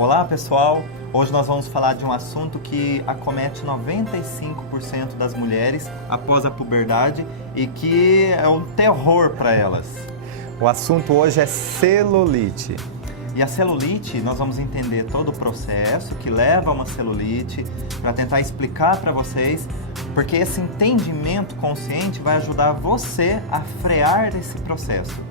Olá pessoal, hoje nós vamos falar de um assunto que acomete 95% das mulheres após a puberdade e que é um terror para elas. O assunto hoje é celulite. E a celulite, nós vamos entender todo o processo que leva a uma celulite, para tentar explicar para vocês, porque esse entendimento consciente vai ajudar você a frear esse processo.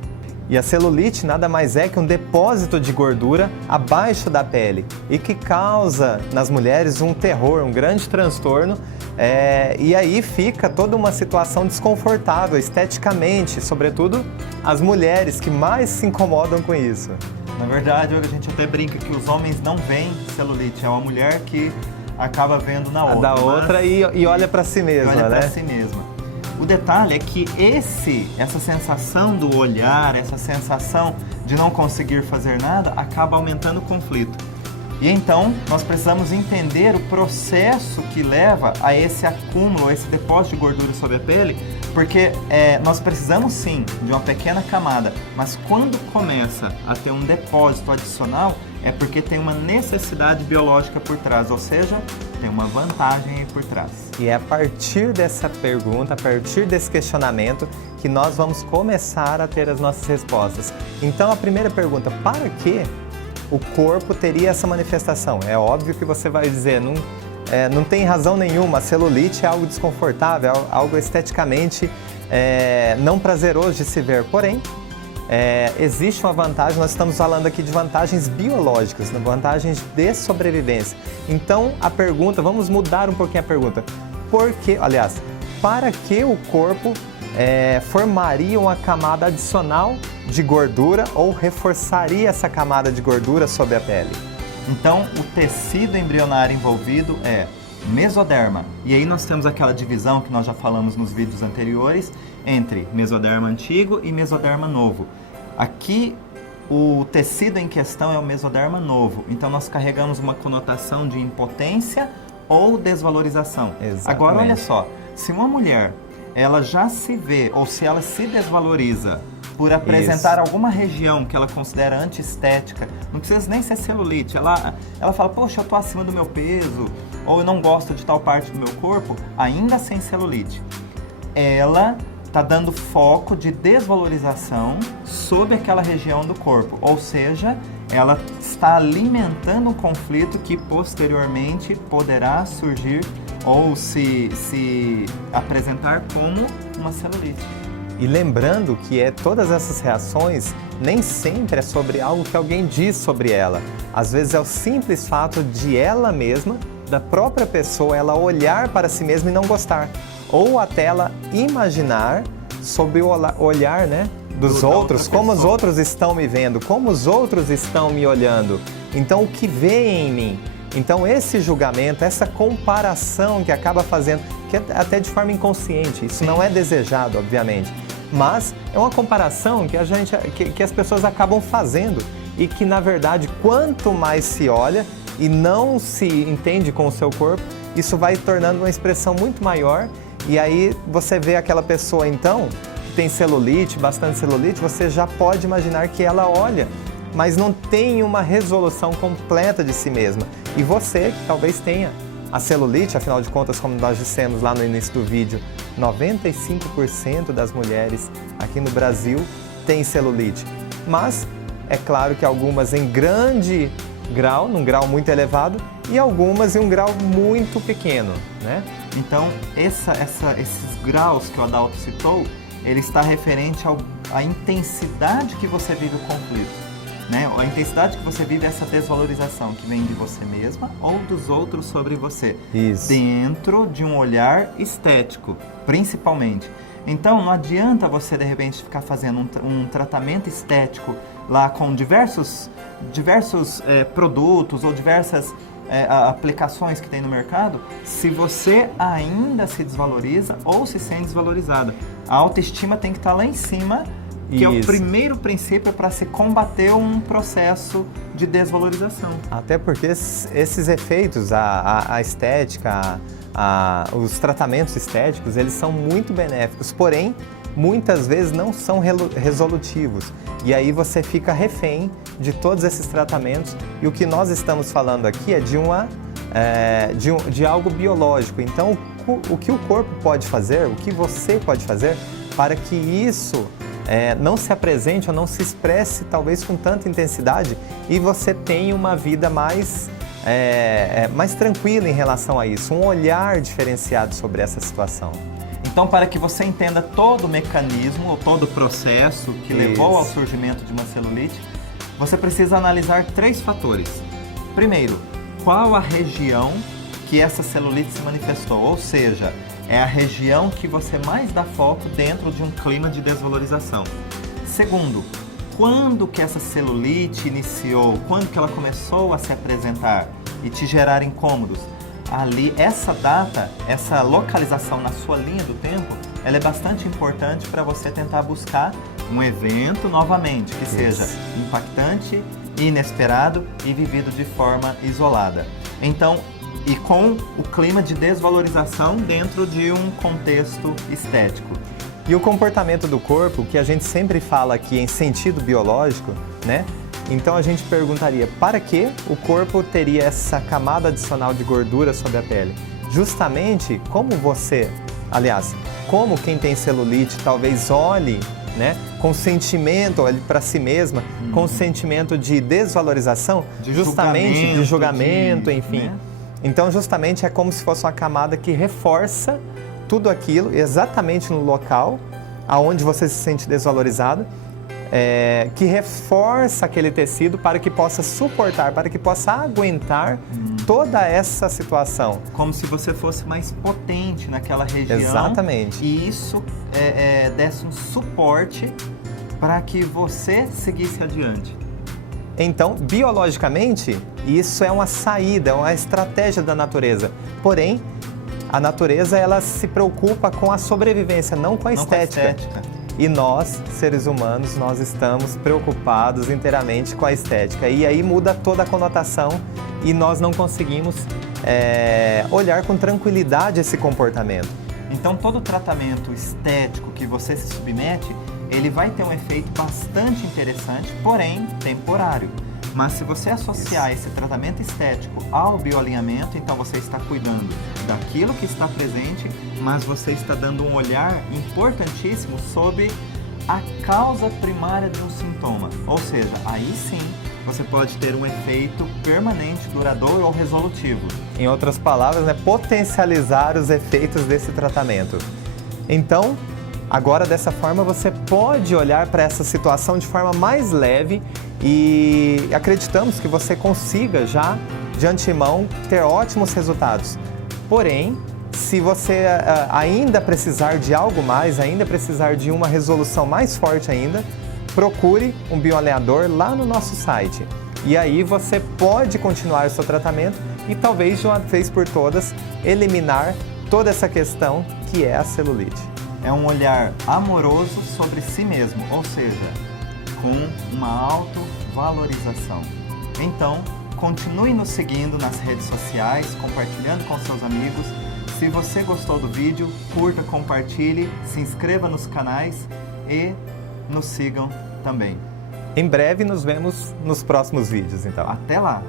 E a celulite nada mais é que um depósito de gordura abaixo da pele e que causa nas mulheres um terror, um grande transtorno, e aí fica toda uma situação desconfortável esteticamente, sobretudo as mulheres que mais se incomodam com isso. Na verdade, a gente até brinca que os homens não veem celulite, é uma mulher que acaba vendo na outra. Da outra e olha para si mesma, olha né? para si mesma. O detalhe é que essa sensação do olhar, essa sensação de não conseguir fazer nada, acaba aumentando o conflito. E então, nós precisamos entender o processo que leva a esse acúmulo, a esse depósito de gordura sobre a pele, porque nós precisamos sim de uma pequena camada, mas quando começa a ter um depósito adicional, é porque tem uma necessidade biológica por trás, ou seja, tem uma vantagem aí por trás. E é a partir dessa pergunta, a partir desse questionamento, que nós vamos começar a ter as nossas respostas. Então, a primeira pergunta, para que o corpo teria essa manifestação? É óbvio que você vai dizer, não tem razão nenhuma, a celulite é algo desconfortável, algo esteticamente não prazeroso de se ver, porém, existe uma vantagem, nós estamos falando aqui de vantagens biológicas, vantagens de sobrevivência. Então, a pergunta, vamos mudar um pouquinho a pergunta. Para que o corpo formaria uma camada adicional de gordura ou reforçaria essa camada de gordura sobre a pele? Então, o tecido embrionário envolvido é mesoderma. E aí nós temos aquela divisão que nós já falamos nos vídeos anteriores entre mesoderma antigo e mesoderma novo. Aqui, o tecido em questão é o mesoderma novo. Então, nós carregamos uma conotação de impotência ou desvalorização. Exatamente. Agora, olha só, se uma mulher ela já se vê ou se ela se desvaloriza por apresentar alguma região que ela considera antiestética, não precisa nem ser celulite, ela fala, poxa, eu tô acima do meu peso, ou eu não gosto de tal parte do meu corpo, ainda sem celulite. Ela está dando foco de desvalorização sobre aquela região do corpo, ou seja, ela está alimentando um conflito que posteriormente poderá surgir ou se apresentar como uma celulite. E lembrando que todas essas reações nem sempre é sobre algo que alguém diz sobre ela. Às vezes é o simples fato de ela mesma, da própria pessoa, ela olhar para si mesma e não gostar. Ou até ela imaginar sobre o olhar, dos outros, como os outros estão me vendo, como os outros estão me olhando. Então, o que vê em mim? Então, esse julgamento, essa comparação que acaba fazendo, que é até de forma inconsciente, isso não é desejado, obviamente, mas é uma comparação que as pessoas acabam fazendo e que, na verdade, quanto mais se olha e não se entende com o seu corpo, isso vai tornando uma expressão muito maior e aí você vê aquela pessoa, então, que tem celulite, bastante celulite, você já pode imaginar que ela olha, mas não tem uma resolução completa de si mesma. E você, que talvez tenha a celulite, afinal de contas, como nós dissemos lá no início do vídeo, 95% das mulheres aqui no Brasil têm celulite. Mas é claro que algumas em grande grau, num grau muito elevado, e algumas em um grau muito pequeno, né? Então, esses graus que o Adalto citou, ele está referente à intensidade que você vive o conflito. A intensidade que você vive é essa desvalorização que vem de você mesma ou dos outros sobre você. Isso. Dentro de um olhar estético, principalmente. Então, não adianta você, de repente, ficar fazendo um tratamento estético lá com diversos produtos ou diversas aplicações que tem no mercado, se você ainda se desvaloriza ou se sente desvalorizada. A autoestima tem que estar lá em cima, que é o primeiro princípio para se combater um processo de desvalorização. Até porque esses efeitos, a estética, os tratamentos estéticos, eles são muito benéficos, porém, muitas vezes não são resolutivos. E aí você fica refém de todos esses tratamentos. E o que nós estamos falando aqui é de algo biológico. Então, o que o corpo pode fazer, o que você pode fazer para que isso não se apresente ou não se expresse talvez com tanta intensidade e você tenha uma vida mais tranquila em relação a isso, um olhar diferenciado sobre essa situação. Então, para que você entenda todo o mecanismo, ou todo o processo que levou ao surgimento de uma celulite, você precisa analisar 3 fatores. Primeiro, qual a região que essa celulite se manifestou, ou seja, é a região que você mais dá foco dentro de um clima de desvalorização. Segundo, quando que essa celulite iniciou, quando que ela começou a se apresentar e te gerar incômodos. Ali, essa data, essa localização na sua linha do tempo, ela é bastante importante para você tentar buscar um evento novamente, que seja impactante, inesperado e vivido de forma isolada. Então, e com o clima de desvalorização dentro de um contexto estético. E o comportamento do corpo, que a gente sempre fala aqui em sentido biológico, né? Então a gente perguntaria, para que o corpo teria essa camada adicional de gordura sobre a pele? Justamente como quem tem celulite talvez olhe, né, com sentimento, olhe para si mesma, com sentimento de desvalorização, de julgamento, enfim. Né? Então justamente é como se fosse uma camada que reforça tudo aquilo exatamente no local aonde você se sente desvalorizado, que reforça aquele tecido para que possa suportar, para que possa aguentar toda essa situação. Como se você fosse mais potente naquela região. Exatamente. E isso desse um suporte para que você seguisse adiante. Então, biologicamente, isso é uma saída, é uma estratégia da natureza. Porém, a natureza ela se preocupa com a sobrevivência, não com a estética. E nós, seres humanos, nós estamos preocupados inteiramente com a estética. E aí muda toda a conotação e nós não conseguimos olhar com tranquilidade esse comportamento. Então, todo tratamento estético que você se submete, ele vai ter um efeito bastante interessante, porém temporário. Mas se você associar esse tratamento estético ao bioalinhamento, então você está cuidando daquilo que está presente, mas você está dando um olhar importantíssimo sobre a causa primária de um sintoma. Ou seja, aí sim você pode ter um efeito permanente, duradouro ou resolutivo. Em outras palavras, potencializar os efeitos desse tratamento. Então, agora dessa forma você pode olhar para essa situação de forma mais leve e acreditamos que você consiga já de antemão ter ótimos resultados. Porém, se você ainda precisar de algo mais, ainda precisar de uma resolução mais forte ainda, procure um bioalinhador lá no nosso site. E aí você pode continuar o seu tratamento e talvez de uma vez por todas eliminar toda essa questão que é a celulite. É um olhar amoroso sobre si mesmo, ou seja, com uma autovalorização. Então, continue nos seguindo nas redes sociais, compartilhando com seus amigos. Se você gostou do vídeo, curta, compartilhe, se inscreva nos canais e nos sigam também. Em breve nos vemos nos próximos vídeos, então. Até lá!